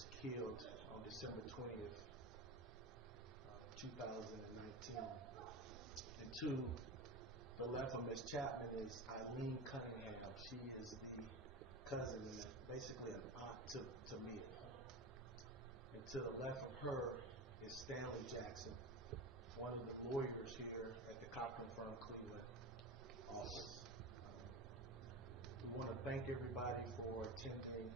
was killed on December 20th, 2019. And to the left of Ms. Chapman is Eileen Cunningham. She is the cousin and basically an aunt to me. And to the left of her is Stanley Jackson, one of the lawyers here at the Cochran Firm Cleveland office. We want to thank everybody for attending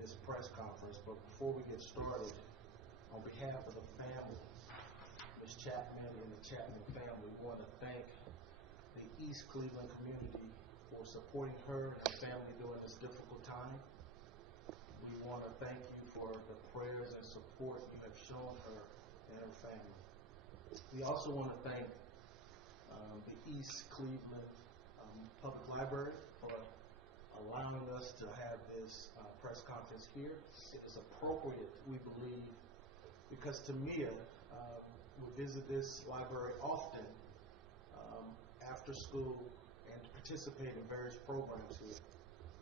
this press conference, but before we get started, on behalf of the family, Ms. Chapman and the Chapman family, we want to thank the East Cleveland community for supporting her and her family during this difficult time. We want to thank you for the prayers and support you have shown her and her family. We also want to thank the East Cleveland Public Library for allowing us to have this press conference here. It is appropriate, we believe, because Tamia would visit this library often after school and participate in various programs here.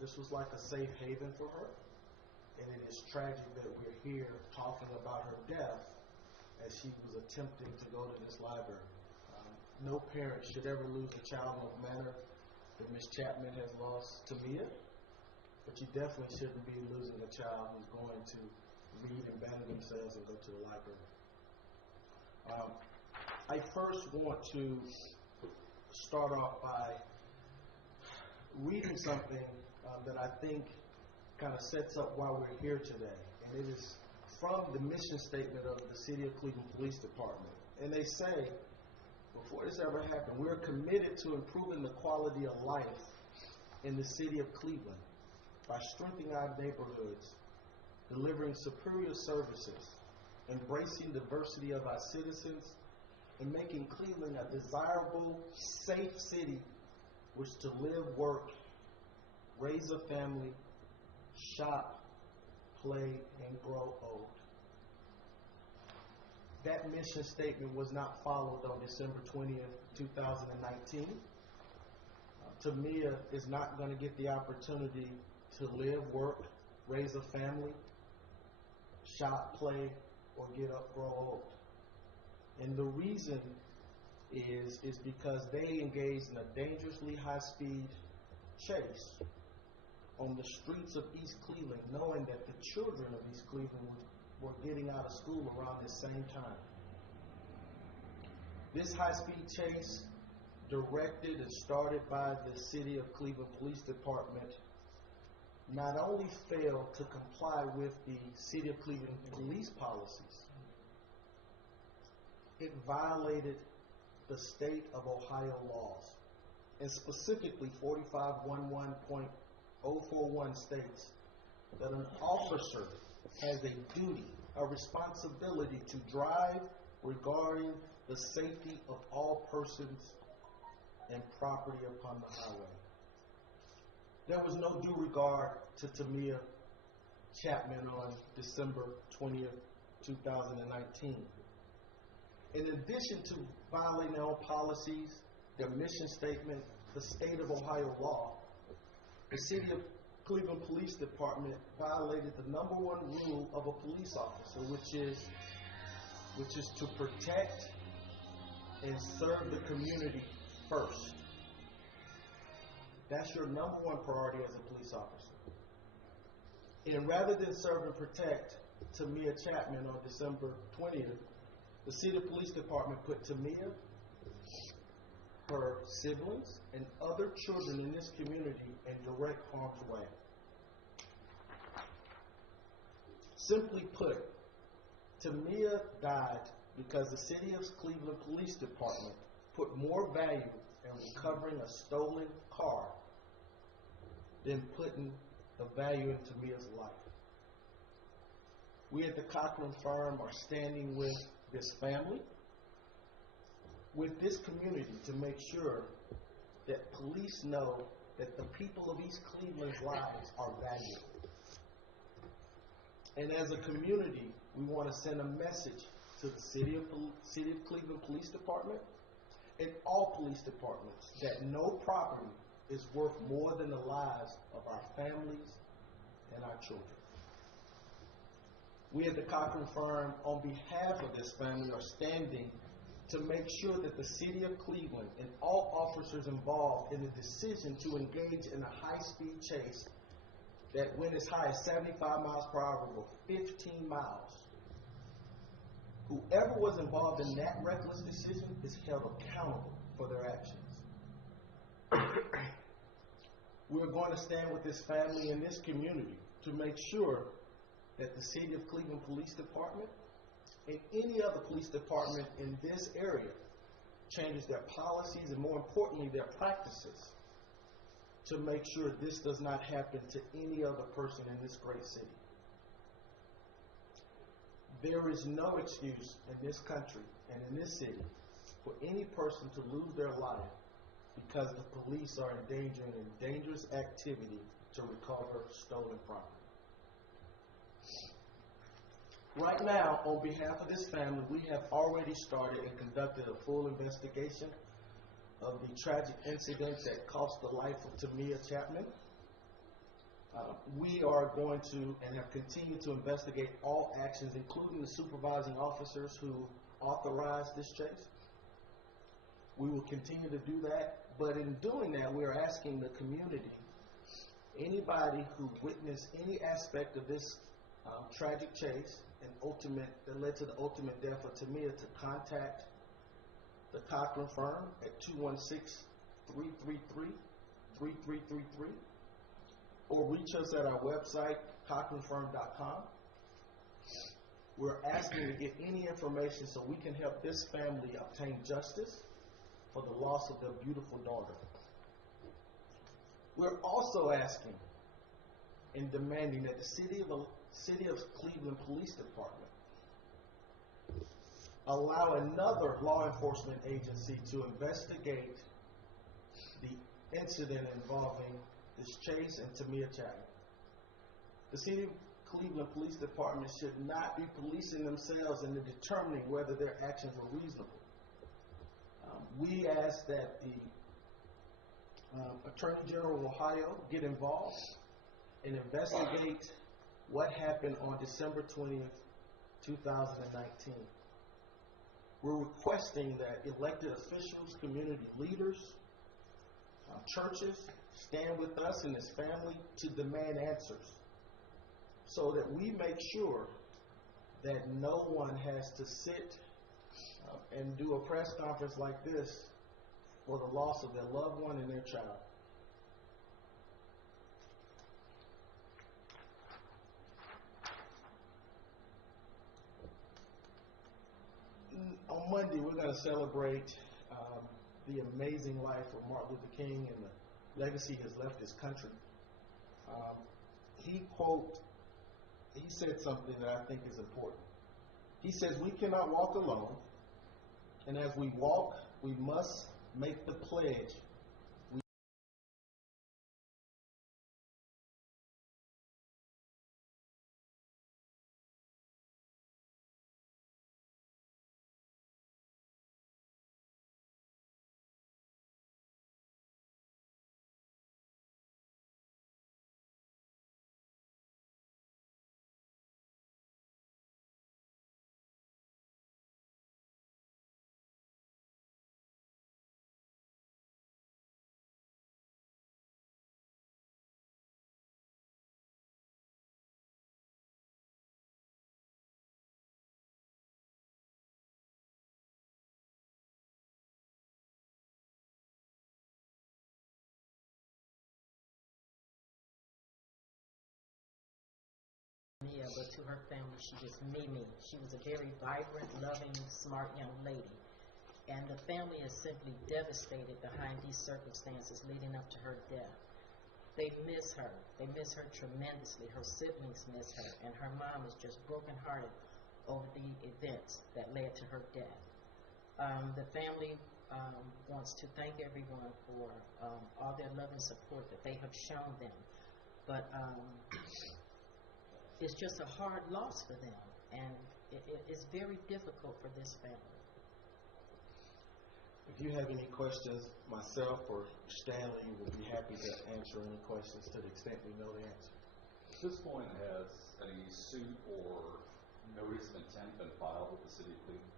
This was like a safe haven for her, and it is tragic that we're here talking about her death as she was attempting to go to this library. No parent should ever lose a child in the manner that Ms. Chapman has lost Tamia, but you definitely shouldn't be losing a child who's going to read and better themselves and go to the library. I first want to start off by reading something that I think kind of sets up why we're here today, and it is from the mission statement of the City of Cleveland Police Department. And they say, before this ever happened, we're committed to improving the quality of life in the city of Cleveland by strengthening our neighborhoods, delivering superior services, embracing diversity of our citizens, and making Cleveland a desirable, safe city which to live, work, raise a family, shop, play, and grow old. That mission statement was not followed on December 20th, 2019. Tamia is not going to get the opportunity to live, work, raise a family, shop, play, or get up, grow old. And the reason is because they engaged in a dangerously high-speed chase on the streets of East Cleveland, knowing that the children of East Cleveland were getting out of school around the same time. This high-speed chase, directed and started by the City of Cleveland Police Department, not only failed to comply with the City of Cleveland police policies, it violated the state of Ohio laws, and specifically 4511.041 states that an officer has a duty, a responsibility to drive regarding the safety of all persons and property upon the highway. There was no due regard to Tamia Chappman on December 20th, 2019. In addition to violating their own policies, their mission statement, the state of Ohio law, the City of Cleveland Police Department violated the number one rule of a police officer, which is to protect and serve the community first. That's your number one priority as a police officer. And rather than serve and protect Tamia Chappman on December 20th, the City Police Department put Tamia, her siblings, and other children in this community in direct harm's way. Simply put, Tamia died because the City of Cleveland Police Department put more value in recovering a stolen car than putting the value in Tamia's life. We at the Cochran Firm are standing with this family, with this community, to make sure that police know that the people of East Cleveland's lives are valuable. And as a community, we want to send a message to the City of Cleveland Police Department and all police departments that no property is worth more than the lives of our families and our children. We at the Cochran Firm, on behalf of this family, are standing to make sure that the city of Cleveland and all officers involved in the decision to engage in a high-speed chase that went as high as 75 miles per hour over 15 miles, whoever was involved in that reckless decision is held accountable for their actions. We're going to stand with this family and this community to make sure that the City of Cleveland Police Department and any other police department in this area changes their policies and, more importantly, their practices to make sure this does not happen to any other person in this great city. There is no excuse in this country and in this city for any person to lose their life because the police are endangering in dangerous activity to recover stolen property. Right now, on behalf of this family, we have already started and conducted a full investigation of the tragic incident that cost the life of Tamia Chappman. We are going to and have continued to investigate all actions, including the supervising officers who authorized this chase. We will continue to do that, but in doing that, we are asking the community, anybody who witnessed any aspect of this tragic chase and that led to the ultimate death of Tamia, to contact the Cochran Firm at 216-333-3333 or reach us at our website, cochranfirm.com. We're asking to get any information so we can help this family obtain justice for the loss of their beautiful daughter. We're also asking and demanding that the City of Cleveland Police Department allow another law enforcement agency to investigate the incident involving this chase and Tamia Chappman. The City of Cleveland Police Department should not be policing themselves into determining whether their actions were reasonable. We ask that the Attorney General of Ohio get involved and investigate what happened on December 20th, 2019. We're requesting that elected officials, community leaders, churches stand with us and this family to demand answers so that we make sure that no one has to sit and do a press conference like this for the loss of their loved one and their child. On Monday, we're going to celebrate the amazing life of Martin Luther King and the legacy he has left his country. He said something that I think is important. He says, "We cannot walk alone, and as we walk, we must make the pledge but to her family, she was Mimi. She was a very vibrant, loving, smart young lady. And the family is simply devastated behind these circumstances leading up to her death. They miss her. They miss her tremendously. Her siblings miss her. And her mom is just brokenhearted over the events that led to her death. The family wants to thank everyone for all their love and support that they have shown them. But it's just a hard loss for them, and it's very difficult for this family. If you have any questions, myself or Stanley will be happy to answer any questions to the extent we know the answer. At this point, has a suit or notice of intent been filed with the city of Cleveland?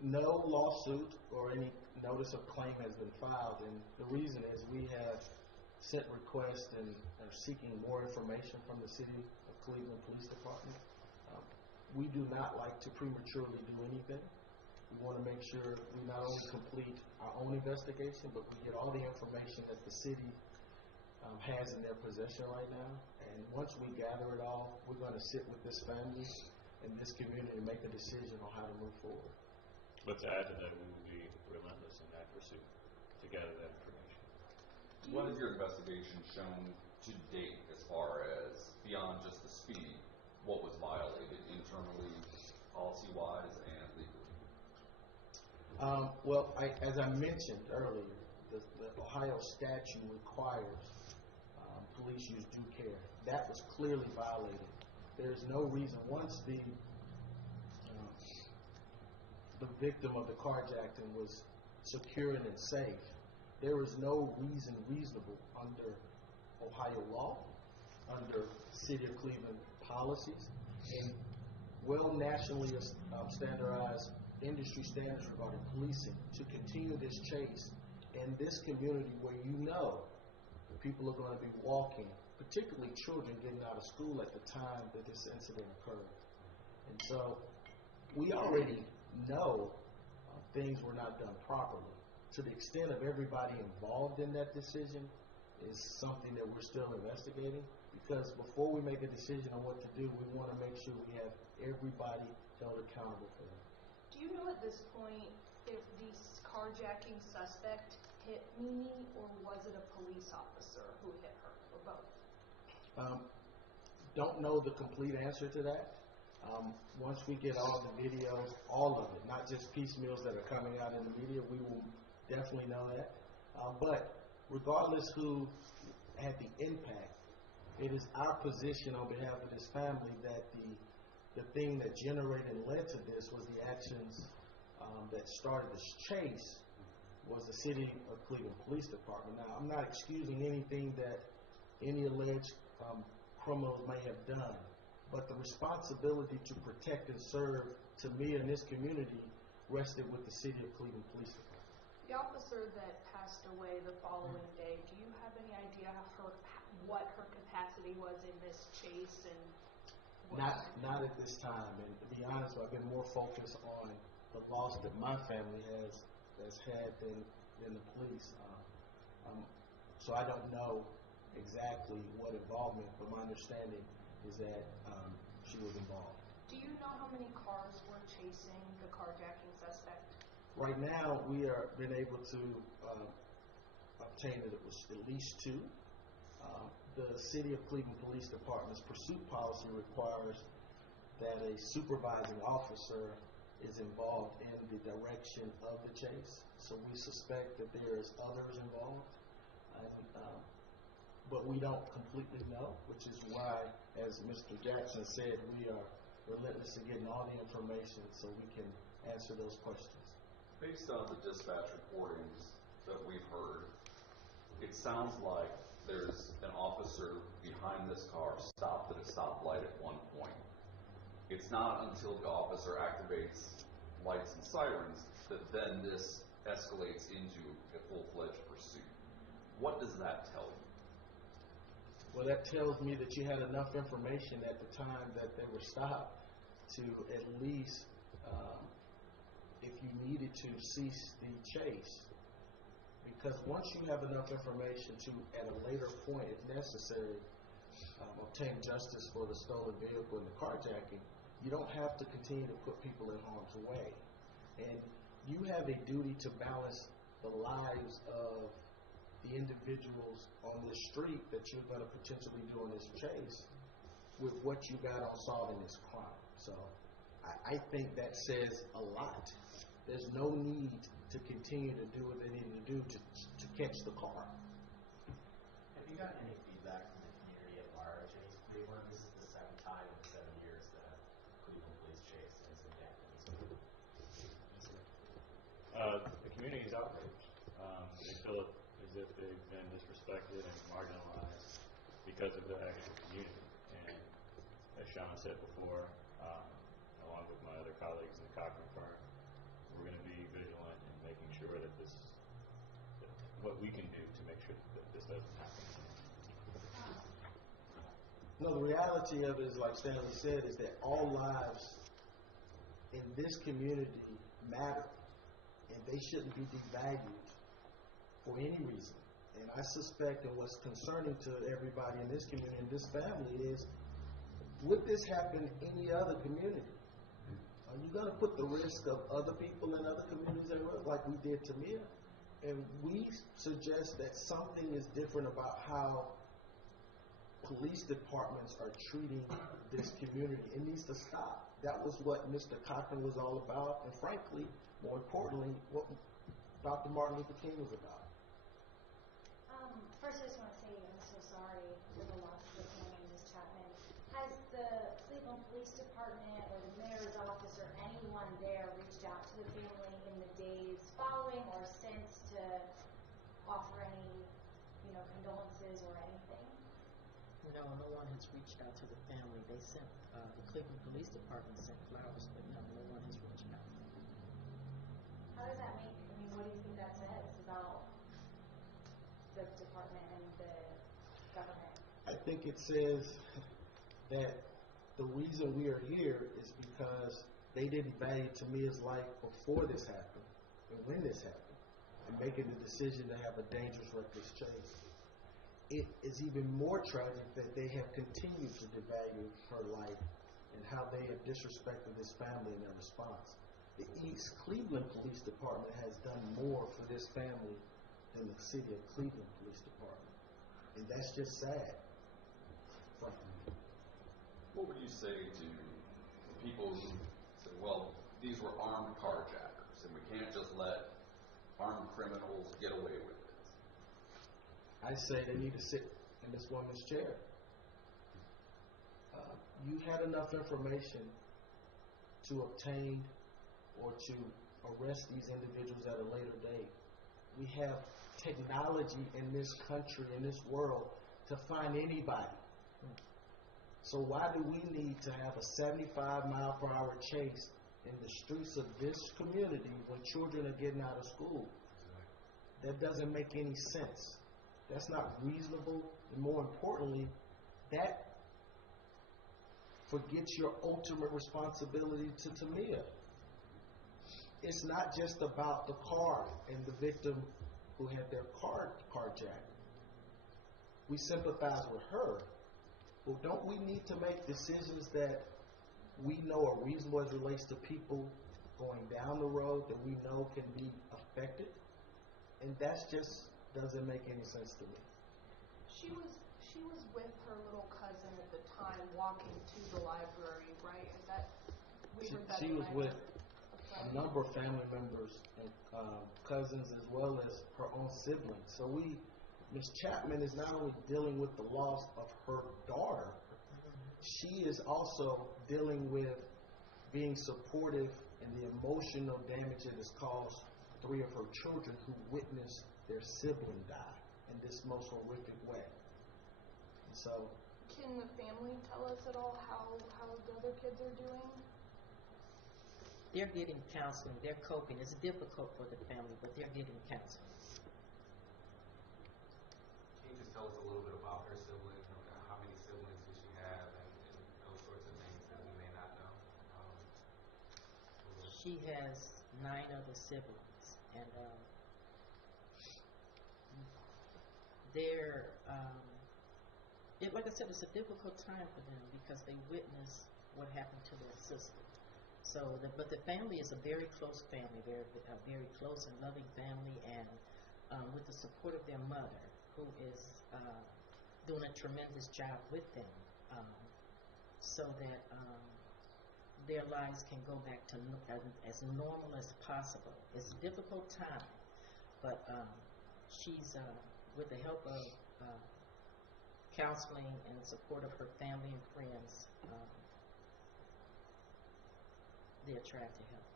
No lawsuit or any notice of claim has been filed, and the reason is we have sent requests and are seeking more information from the City of Cleveland Police Department. We do not like to prematurely do anything. We want to make sure we not only complete our own investigation, but we get all the information that the city has in their possession right now. And once we gather it all, we're going to sit with this family and this community and make a decision on how to move forward. But to add to that, we will be relentless in that pursuit to gather that information. What has your investigation shown to date as far as beyond just the speed, what was violated internally, policy-wise, and legally? Well, as I mentioned earlier, the Ohio statute requires police use due care. That was clearly violated. There's no reason, once the victim of the carjacking was secure and safe, there is no reason reasonable under Ohio law, under City of Cleveland policies, and well nationally standardized industry standards regarding policing to continue this chase in this community where people are going to be walking, particularly children getting out of school at the time that this incident occurred. And so we already know things were not done properly. To the extent of everybody involved in that decision is something that we're still investigating, because before we make a decision on what to do, we want to make sure we have everybody held accountable for that. Do you know at this point if the carjacking suspect hit Mimi, or was it a police officer who hit her, or both? Don't know the complete answer to that. Once we get all the video, all of it, not just piecemeals that are coming out in the media, we will definitely know that. But regardless who had the impact, it is our position on behalf of this family that the thing that generated and led to this was the actions that started this chase was the City of Cleveland Police Department. Now, I'm not excusing anything that any alleged criminals may have done, but the responsibility to protect and serve to me and this community rested with the City of Cleveland Police Department. The officer that passed away the following day, do you have any idea what her capacity was in this chase? And not at this time. And to be honest, I've been more focused on the loss that my family has had than the police. So I don't know exactly what involvement, but my understanding is that she was involved. Do you know how many cars were chasing the carjacking suspect? Right now, we are been able to obtain that it was at least two. The City of Cleveland Police Department's pursuit policy requires that a supervising officer is involved in the direction of the chase. So we suspect that there's others involved. But we don't completely know, which is why, as Mr. Jackson said, we are relentless in getting all the information so we can answer those questions. Based on the dispatch reportings that we've heard, it sounds like there's an officer behind this car stopped at a stoplight at one point. It's not until the officer activates lights and sirens that then this escalates into a full-fledged pursuit. What does that tell you? Well, that tells me that you had enough information at the time that they were stopped to at least, if you needed to, cease the chase. Because once you have enough information to, at a later point, if necessary, obtain justice for the stolen vehicle and the carjacking, you don't have to continue to put people in harm's way. And you have a duty to balance the lives of the individuals on the street that you're going to potentially do in this chase with what you got on solving this crime. So I think that says a lot. There's no need to continue to do what they need to do to catch the car. Have you gotten any feedback from the community at large? Cleveland, this is the second time in 7 years that Cleveland police chase has impacted this community. The community is outraged. They feel as if they've been disrespected and marginalized because of the actual community. And as Sean said before, along with my other colleagues in the Cochran firm, we're going to be vigilant in making sure that what we can do to make sure that this doesn't happen. No, the reality of it is, like Stanley said, is that all lives in this community matter, and they shouldn't be devalued for any reason. And I suspect, and what's concerning to everybody in this community, in this family, is would this happen in any other community? Are you going to put the risk of other people in other communities at risk, like we did to Mia? And we suggest that something is different about how police departments are treating this community. It needs to stop. That was what Mr. Cochran was all about, and frankly, more importantly, what Dr. Martin Luther King was about. First, I just want to say I'm so sorry for the loss of the family, Ms. Chapman. Has the Cleveland Police Department or the mayor's office or anyone there reached out to the family in the days following or since to offer any, condolences or anything? No, no one has reached out to the family. They sent, the Cleveland Police Department sent flowers, but no one has reached out. How does that make, what do you think that says about the department and the government? I think it says that the reason we are here is because they didn't value Tamia's life before this happened and when this happened, and making the decision to have a dangerous, reckless chase. It is even more tragic that they have continued to devalue her life and how they have disrespected this family in their response. The East Cleveland Police Department has done more for this family than the City of Cleveland Police Department. And that's just sad, frankly. What would you say to the people who say, well, these were armed carjackers, and we can't just let armed criminals get away with it? I say they need to sit in this woman's chair. You had enough information to obtain or to arrest these individuals at a later date. We have technology in this country, in this world, to find anybody. So why do we need to have a 75-mile-per-hour chase in the streets of this community when children are getting out of school? That doesn't make any sense. That's not reasonable, and more importantly, that forgets your ultimate responsibility to Tamia. It's not just about the car and the victim who had their car carjacked. We sympathize with her, but don't we need to make decisions that we know are reasonable as it relates to people going down the road that we know can be affected? And that's just doesn't make any sense to me. She was with her little cousin at the time, walking to the library, right? Is that She was with a number of family members and cousins as well as her own siblings. So Ms. Chapman is not only dealing with the loss of her daughter, she is also dealing with being supportive in the emotional damage it has caused 3 of her children who witnessed their sibling die in this most horrific way. And so, can the family tell us at all how the other kids are doing? They're getting counseling. They're coping. It's difficult for the family, but they're getting counseling. Can you just tell us a little bit about her siblings? How many siblings did she have, and those sorts of things that we may not know? She has 9 other siblings, and like I said, it's a difficult time for them because they witnessed what happened to their sister. But the family is a very close family. They're a very close and loving family, and with the support of their mother, who is doing a tremendous job with them, so that their lives can go back to as normal as possible. It's a difficult time, but she's, with the help of counseling and support of her family and friends, they're trying to help.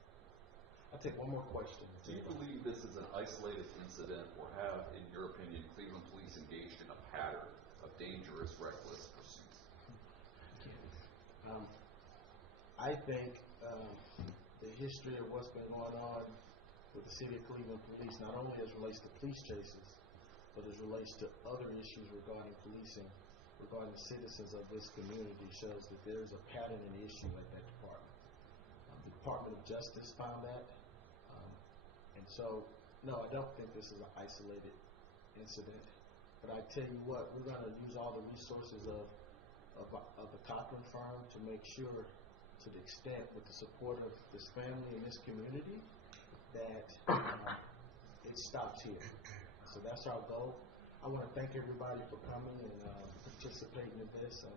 I'll take one more question. Do you believe this is an isolated incident, or have, in your opinion, Cleveland police engaged in a pattern of dangerous, reckless pursuits? I think the history of what's been going on with the City of Cleveland Police, not only as relates to police chases, but as relates to other issues regarding policing, regarding citizens of this community, shows that there is a pattern and issue at that department. The Department of Justice found that. And so, no, I don't think this is an isolated incident. But I tell you what, we're going to use all the resources of the Cochran firm to make sure, to the extent, with the support of this family and this community, that it stops here. So that's our goal. I want to thank everybody for coming and participating in this. And